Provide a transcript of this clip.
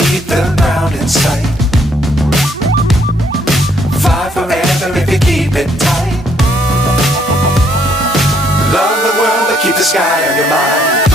keep the ground in sight. Fly forever if you keep it tight. Love the world but keep the sky on your mind.